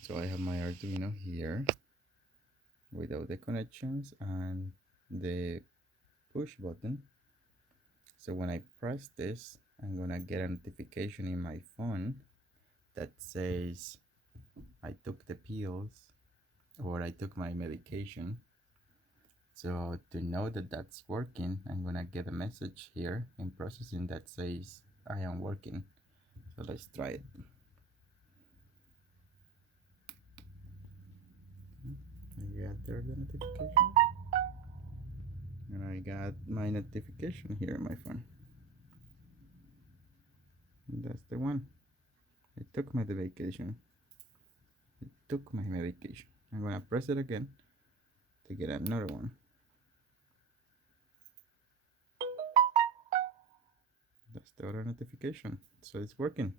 So I have my Arduino here without the connections and the push button. So when I press this, I'm gonna get a notification in my phone that says I took the pills or I took my medication. So to know that that's working, I'm gonna get a message here in processing that says I am working. So let's try it. I got there the notification, and I got my notification here in my phone. And that's the one. I took my medication. I took my medication. I'm gonna press it again to get another one. That's the other notification. So it's working.